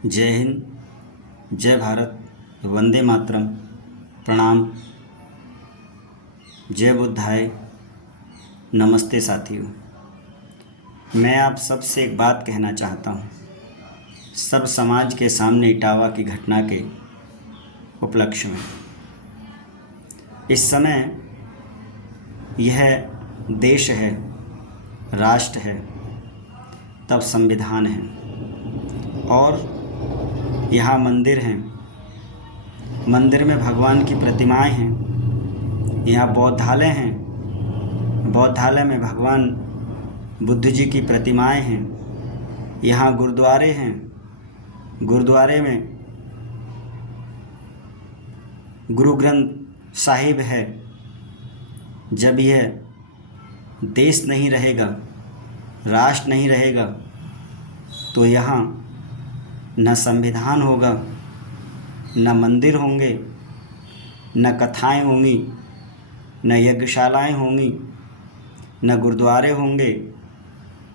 जय हिंद, जय भारत, वंदे मातरम, प्रणाम, जय बुद्धाय, नमस्ते साथियों। मैं आप सबसे एक बात कहना चाहता हूँ। सब समाज के सामने इटावा की घटना के उपलक्ष्य में इस समय यह देश है, राष्ट्र है, तब संविधान है और यहाँ मंदिर हैं। मंदिर में भगवान की प्रतिमाएं हैं। यहाँ बौद्धालय हैं। बौद्धालय में भगवान बुद्ध जी की प्रतिमाएं हैं। यहाँ गुरुद्वारे हैं। गुरुद्वारे में गुरु ग्रंथ साहिब है। जब यह देश नहीं रहेगा, राष्ट्र नहीं रहेगा, तो यहाँ न संविधान होगा, न मंदिर होंगे, न कथाएं होंगी, न यज्ञशालाएं होंगी, न गुरुद्वारे होंगे,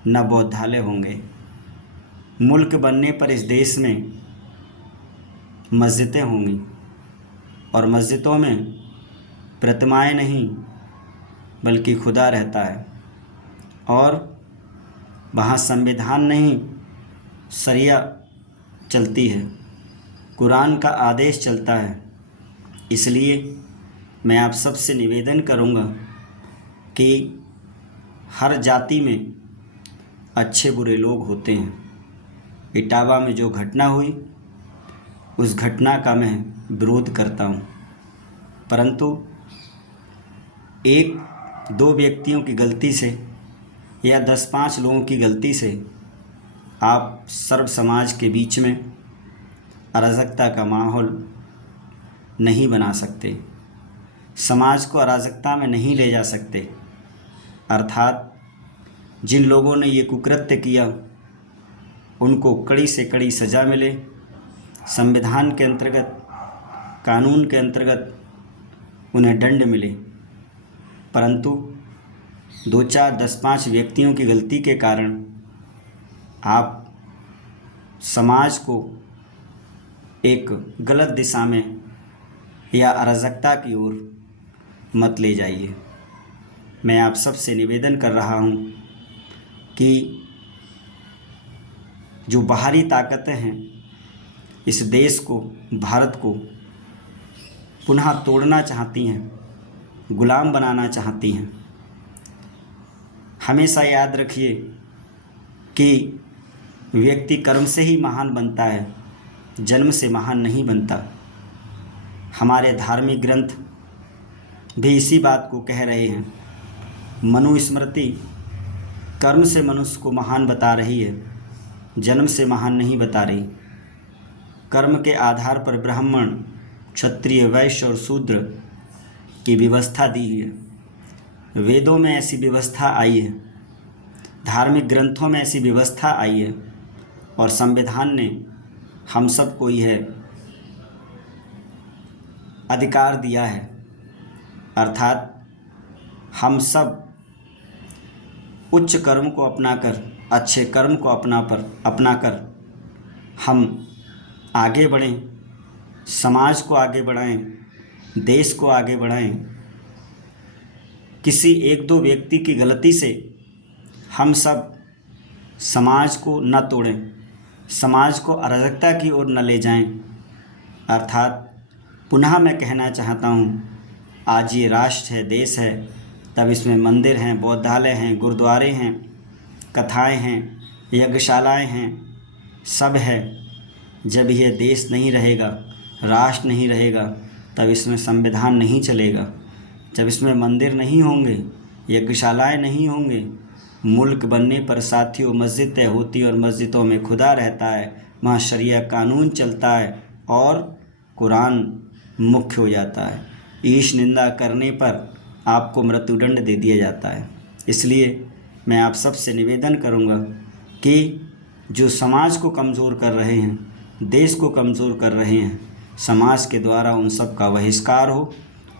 न बौद्धालय होंगे। मुल्क बनने पर इस देश में मस्जिदें होंगी और मस्जिदों में प्रतिमाएं नहीं बल्कि खुदा रहता है और वहाँ संविधान नहीं, शरिया चलती है, कुरान का आदेश चलता है। इसलिए मैं आप सबसे निवेदन करूँगा कि हर जाति में अच्छे बुरे लोग होते हैं। इटावा में जो घटना हुई उस घटना का मैं विरोध करता हूँ, परंतु एक दो व्यक्तियों की गलती से या 10-5 लोगों की गलती से आप सर्व समाज के बीच में अराजकता का माहौल नहीं बना सकते, समाज को अराजकता में नहीं ले जा सकते। अर्थात जिन लोगों ने ये कुकृत्य किया उनको कड़ी से कड़ी सज़ा मिले, संविधान के अंतर्गत, कानून के अंतर्गत उन्हें दंड मिले। परंतु 2-4, 10-5 व्यक्तियों की गलती के कारण आप समाज को एक गलत दिशा में या अराजकता की ओर मत ले जाइए। मैं आप सबसे निवेदन कर रहा हूँ कि जो बाहरी ताकतें हैं इस देश को, भारत को पुनः तोड़ना चाहती हैं, गुलाम बनाना चाहती हैं। हमेशा याद रखिए कि व्यक्ति कर्म से ही महान बनता है, जन्म से महान नहीं बनता। हमारे धार्मिक ग्रंथ भी इसी बात को कह रहे हैं। मनुस्मृति कर्म से मनुष्य को महान बता रही है, जन्म से महान नहीं बता रही। कर्म के आधार पर ब्राह्मण, क्षत्रिय, वैश्य और शूद्र की व्यवस्था दी है। वेदों में ऐसी व्यवस्था आई है, धार्मिक ग्रंथों में ऐसी व्यवस्था आई है और संविधान ने हम सबको यह अधिकार दिया है। अर्थात हम सब उच्च कर्म को अपनाकर, अच्छे कर्म को अपनाकर हम आगे बढ़ें, समाज को आगे बढ़ाएं, देश को आगे बढ़ाएं। किसी एक दो व्यक्ति की गलती से हम सब समाज को न तोड़ें, समाज को अराजकता की ओर न ले जाएं। अर्थात पुनः मैं कहना चाहता हूँ, आज ये राष्ट्र है, देश है, तब इसमें मंदिर हैं, बौद्धालय हैं, गुरुद्वारे हैं, कथाएं हैं, यज्ञशालाएं हैं, सब है। जब यह देश नहीं रहेगा, राष्ट्र नहीं रहेगा, तब इसमें संविधान नहीं चलेगा। जब इसमें मंदिर नहीं होंगे, यज्ञशालाएं नहीं होंगे, मुल्क बनने पर साथियों मस्जिद तय होती और मस्जिदों में खुदा रहता है, वहाँ शरिया कानून चलता है और कुरान मुख्य हो जाता है। ईश निंदा करने पर आपको मृत्युदंड दे दिया जाता है। इसलिए मैं आप सबसे निवेदन करूँगा कि जो समाज को कमज़ोर कर रहे हैं, देश को कमज़ोर कर रहे हैं, समाज के द्वारा उन सब का बहिष्कार हो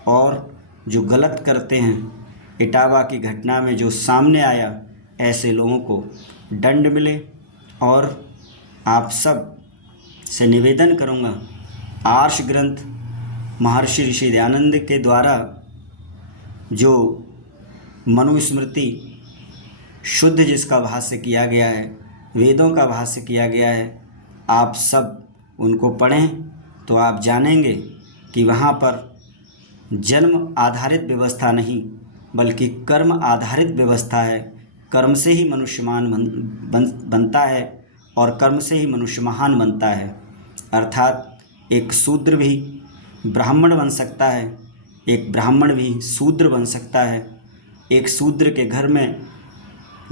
और जो गलत करते हैं, इटावा की घटना में जो सामने आया, ऐसे लोगों को दंड मिले और आप सब से निवेदन करूँगा, आर्ष ग्रंथ महर्षि ऋषि दयानंद के द्वारा जो मनुस्मृति शुद्ध जिसका भाष्य किया गया है, वेदों का भाष्य किया गया है, आप सब उनको पढ़ें तो आप जानेंगे कि वहाँ पर जन्म आधारित व्यवस्था नहीं बल्कि कर्म आधारित व्यवस्था है। कर्म से ही मनुष्यमान बनता है और कर्म से ही मनुष्य महान बनता है। अर्थात एक शूद्र भी ब्राह्मण बन सकता है, एक ब्राह्मण भी शूद्र बन सकता है, एक शूद्र के घर में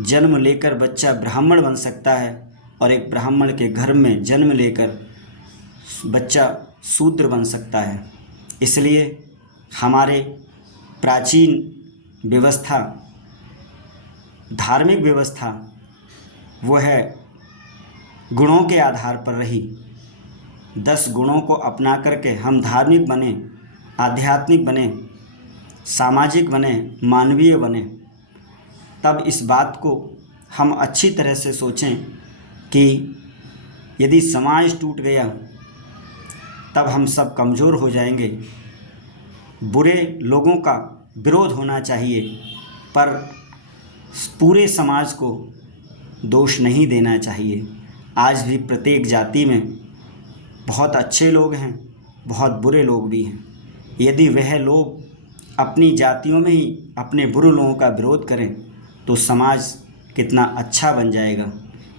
जन्म लेकर बच्चा ब्राह्मण बन सकता है और एक ब्राह्मण के घर में जन्म लेकर बच्चा शूद्र बन सकता है। इसलिए हमारे प्राचीन व्यवस्था, धार्मिक व्यवस्था, वो है गुणों के आधार पर रही। 10 गुणों को अपना करके हम धार्मिक बने, आध्यात्मिक बने, सामाजिक बने, मानवीय बने। तब इस बात को हम अच्छी तरह से सोचें कि यदि समाज टूट गया तब हम सब कमज़ोर हो जाएंगे। बुरे लोगों का विरोध होना चाहिए, पर पूरे समाज को दोष नहीं देना चाहिए। आज भी प्रत्येक जाति में बहुत अच्छे लोग हैं, बहुत बुरे लोग भी हैं। यदि वह लोग अपनी जातियों में ही अपने बुरे लोगों का विरोध करें तो समाज कितना अच्छा बन जाएगा।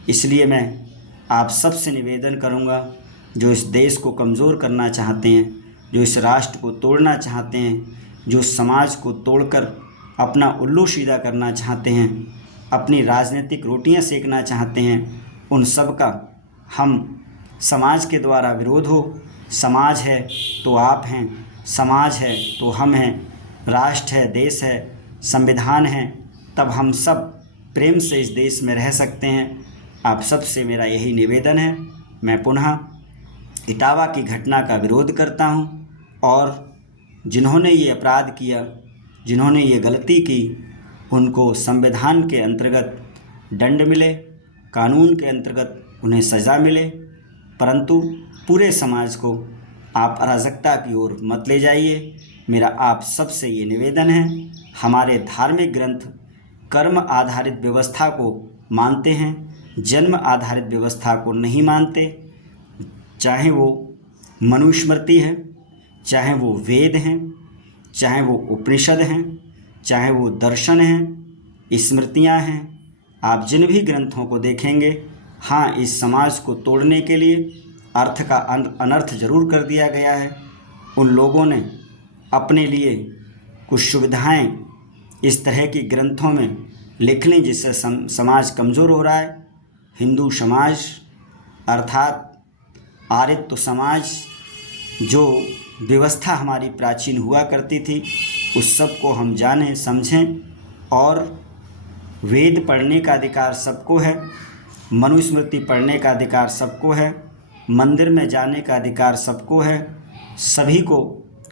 इसलिए मैं आप सबसे निवेदन करूंगा, जो इस देश को कमज़ोर करना चाहते हैं, जो इस राष्ट्र को तोड़ना चाहते हैं, जो समाज को तोड़कर अपना उल्लू सीधा करना चाहते हैं, अपनी राजनीतिक रोटियां सेकना चाहते हैं, उन सब का हम समाज के द्वारा विरोध हो। समाज है तो आप हैं, समाज है तो हम हैं, राष्ट्र है, देश है, संविधान है, तब हम सब प्रेम से इस देश में रह सकते हैं। आप सबसे मेरा यही निवेदन है। मैं पुनः इटावा की घटना का विरोध करता हूं और जिन्होंने ये अपराध किया, जिन्होंने ये गलती की, उनको संविधान के अंतर्गत दंड मिले, कानून के अंतर्गत उन्हें सज़ा मिले, परंतु पूरे समाज को आप अराजकता की ओर मत ले जाइए। मेरा आप सबसे ये निवेदन है। हमारे धार्मिक ग्रंथ कर्म आधारित व्यवस्था को मानते हैं, जन्म आधारित व्यवस्था को नहीं मानते। चाहे वो मनुस्मृति है, चाहे वो वेद हैं, चाहे वो उपनिषद हैं, चाहे वो दर्शन हैं, स्मृतियाँ हैं, आप जिन भी ग्रंथों को देखेंगे, हाँ, इस समाज को तोड़ने के लिए अर्थ का अनर्थ जरूर कर दिया गया है। उन लोगों ने अपने लिए कुछ सुविधाएं इस तरह की ग्रंथों में लिख ली जिससे समाज कमज़ोर हो रहा है। हिंदू समाज अर्थात आर्यत्व समाज, जो व्यवस्था हमारी प्राचीन हुआ करती थी, उस सब को हम जानें समझें। और वेद पढ़ने का अधिकार सबको है, मनुस्मृति पढ़ने का अधिकार सबको है, मंदिर में जाने का अधिकार सबको है, सभी को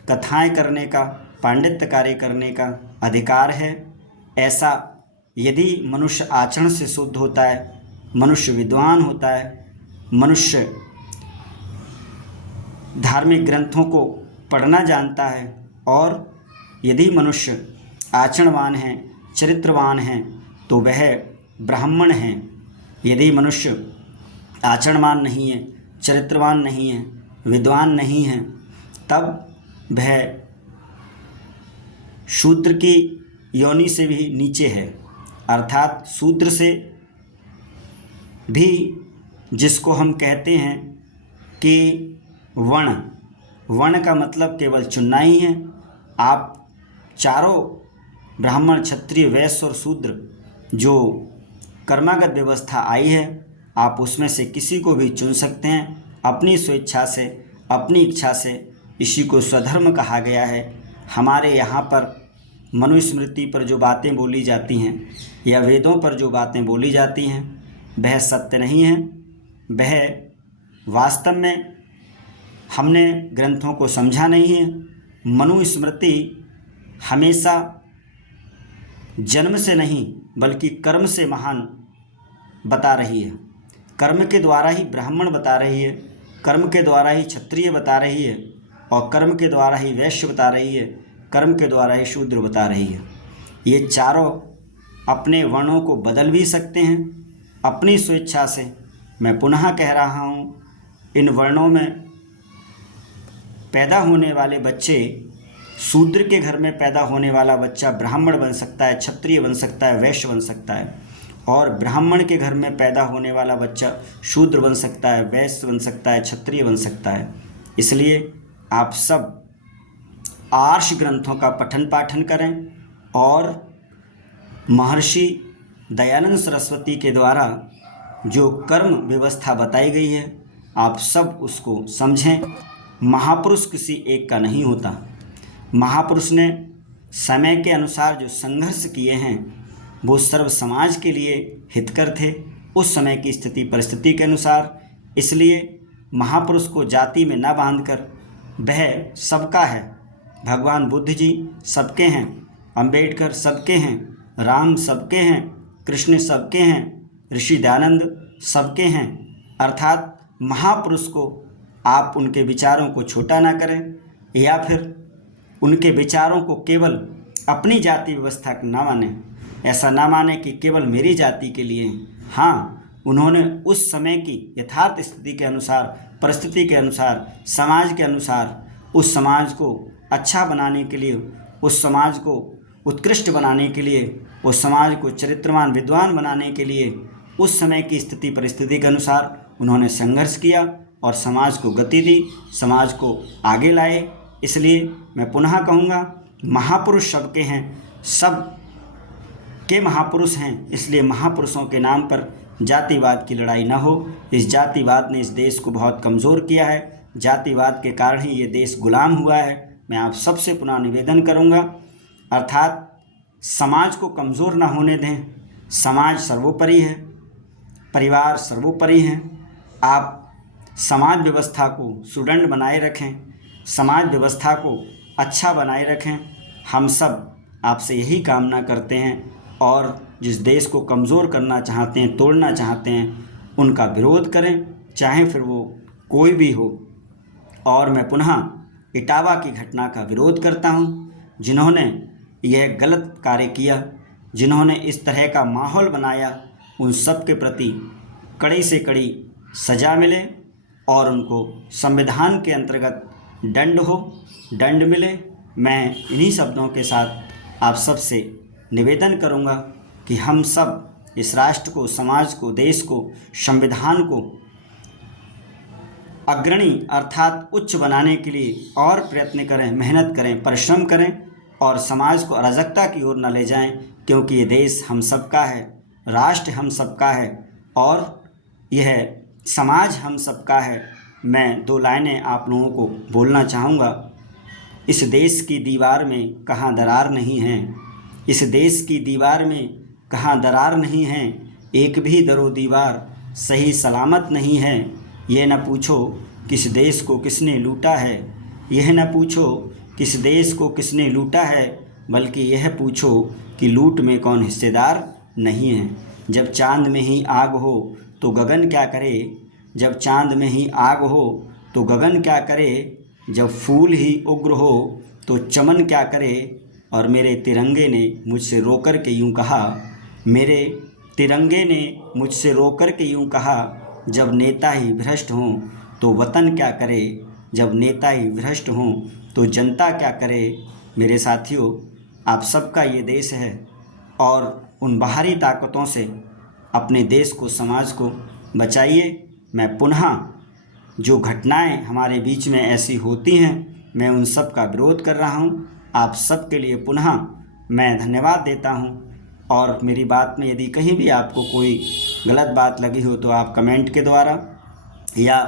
कथाएं करने का, पांडित्य कार्य करने का अधिकार है। ऐसा यदि मनुष्य आचरण से शुद्ध होता है, मनुष्य विद्वान होता है, मनुष्य धार्मिक ग्रंथों को पढ़ना जानता है, और यदि मनुष्य आचरणवान है, चरित्रवान है, तो वह ब्राह्मण है। यदि मनुष्य आचरणवान नहीं है, चरित्रवान नहीं है, विद्वान नहीं है, तब वह शूद्र की योनि से भी नीचे है। अर्थात शूद्र से भी जिसको हम कहते हैं कि वर्ण का मतलब केवल चुनना ही है। आप चारों ब्राह्मण, क्षत्रिय, वैश्य और शूद्र जो कर्मागत व्यवस्था आई है, आप उसमें से किसी को भी चुन सकते हैं अपनी स्वेच्छा से, अपनी इच्छा से। इसी को स्वधर्म कहा गया है। हमारे यहाँ पर मनुस्मृति पर जो बातें बोली जाती हैं या वेदों पर जो बातें बोली जाती हैं, वह सत्य नहीं है। वह वास्तव में हमने ग्रंथों को समझा नहीं है। मनुस्मृति हमेशा जन्म से नहीं बल्कि कर्म से महान बता रही है। कर्म के द्वारा ही ब्राह्मण बता रही है, कर्म के द्वारा ही क्षत्रिय बता रही है और कर्म के द्वारा ही वैश्य बता रही है, कर्म के द्वारा ही शूद्र बता रही है। ये चारों अपने वर्णों को बदल भी सकते हैं अपनी स्वेच्छा से। मैं पुनः कह रहा हूँ, इन वर्णों में पैदा होने वाले बच्चे, शूद्र के घर में पैदा होने वाला बच्चा ब्राह्मण बन सकता है, क्षत्रिय बन सकता है, वैश्य बन सकता है, और ब्राह्मण के घर में पैदा होने वाला बच्चा शूद्र बन सकता है, वैश्य बन सकता है, क्षत्रिय बन सकता है। इसलिए आप सब आर्ष ग्रंथों का पठन पाठन करें और महर्षि दयानंद सरस्वती के द्वारा जो कर्म व्यवस्था बताई गई है आप सब उसको समझें। महापुरुष किसी एक का नहीं होता। महापुरुष ने समय के अनुसार जो संघर्ष किए हैं वो सर्व समाज के लिए हितकर थे, उस समय की स्थिति परिस्थिति के अनुसार। इसलिए महापुरुष को जाति में न बांधकर वह सबका है। भगवान बुद्ध जी सबके हैं, अंबेडकर सबके हैं, राम सबके हैं, कृष्ण सबके हैं, ऋषि दयानंद सबके हैं। अर्थात महापुरुष को आप उनके विचारों को छोटा ना करें या फिर उनके विचारों को केवल अपनी जाति व्यवस्था ना माने। ऐसा ना माने कि केवल मेरी जाति के लिए। हाँ, उन्होंने उस समय की यथार्थ स्थिति के अनुसार, परिस्थिति के अनुसार, समाज के अनुसार उस समाज को अच्छा बनाने के लिए, उस समाज को उत्कृष्ट बनाने के लिए, उस समाज को चरित्रवान विद्वान बनाने के लिए उस समय की स्थिति परिस्थिति के अनुसार उन्होंने संघर्ष किया और समाज को गति दी, समाज को आगे लाए। इसलिए मैं पुनः कहूँगा, महापुरुष सबके हैं, सब के महापुरुष हैं। इसलिए महापुरुषों के नाम पर जातिवाद की लड़ाई न हो। इस जातिवाद ने इस देश को बहुत कमज़ोर किया है। जातिवाद के कारण ही ये देश गुलाम हुआ है। मैं आप सबसे पुनः निवेदन करूँगा, अर्थात समाज को कमज़ोर न होने दें। समाज सर्वोपरि है, परिवार सर्वोपरि है। आप समाज व्यवस्था को सुदृढ़ बनाए रखें, समाज व्यवस्था को अच्छा बनाए रखें। हम सब आपसे यही कामना करते हैं और जिस देश को कमज़ोर करना चाहते हैं, तोड़ना चाहते हैं, उनका विरोध करें, चाहे फिर वो कोई भी हो। और मैं पुनः इटावा की घटना का विरोध करता हूँ। जिन्होंने यह गलत कार्य किया, जिन्होंने इस तरह का माहौल बनाया, उन सब के प्रति कड़ी से कड़ी सज़ा मिले और उनको संविधान के अंतर्गत दंड मिले। मैं इन्हीं शब्दों के साथ आप सब से निवेदन करूंगा कि हम सब इस राष्ट्र को, समाज को, देश को, संविधान को अग्रणी अर्थात उच्च बनाने के लिए और प्रयत्न करें, मेहनत करें, परिश्रम करें और समाज को अराजकता की ओर न ले जाएं, क्योंकि ये देश हम सबका है, राष्ट्र हम सबका है और यह समाज हम सबका है। मैं 2 लाइनें आप लोगों को बोलना चाहूँगा। इस देश की दीवार में कहाँ दरार नहीं है, इस देश की दीवार में कहाँ दरार नहीं है, एक भी दरो दीवार सही सलामत नहीं है। यह न पूछो किस देश को किसने लूटा है, यह न पूछो किस देश को किसने लूटा है, बल्कि यह पूछो कि लूट में कौन हिस्सेदार नहीं है। जब चाँद में ही आग हो तो गगन क्या करे, जब चाँद में ही आग हो तो गगन क्या करे, जब फूल ही उग्र हो तो चमन क्या करे। और मेरे तिरंगे ने मुझसे रोकर के यूँ कहा, मेरे तिरंगे ने मुझसे रोकर के यूँ कहा, जब नेता ही भ्रष्ट हों तो वतन क्या करे, जब नेता ही भ्रष्ट हों तो जनता क्या करे। मेरे साथियों, आप सबका ये देश है और उन बाहरी ताकतों से अपने देश को, समाज को बचाइए। मैं पुनः जो घटनाएं हमारे बीच में ऐसी होती हैं, मैं उन सब का विरोध कर रहा हूं। आप सब के लिए पुनः मैं धन्यवाद देता हूं और मेरी बात में यदि कहीं भी आपको कोई गलत बात लगी हो तो आप कमेंट के द्वारा या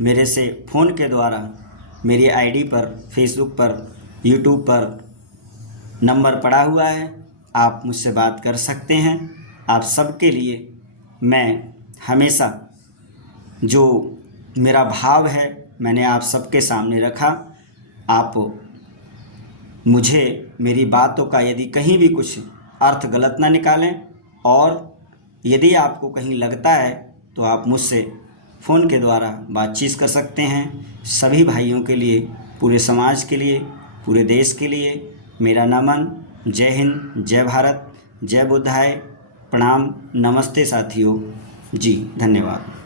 मेरे से फ़ोन के द्वारा मेरी आईडी पर, फेसबुक पर, यूट्यूब पर नंबर पड़ा हुआ है, आप मुझसे बात कर सकते हैं। आप सबके लिए मैं हमेशा जो मेरा भाव है मैंने आप सबके सामने रखा। आप मुझे मेरी बातों का यदि कहीं भी कुछ अर्थ गलत ना निकालें और यदि आपको कहीं लगता है तो आप मुझसे फ़ोन के द्वारा बातचीत कर सकते हैं। सभी भाइयों के लिए, पूरे समाज के लिए, पूरे देश के लिए मेरा नमन। जय हिंद, जय भारत, जय बुद्धाय, प्रणाम, नमस्ते साथियों जी, धन्यवाद।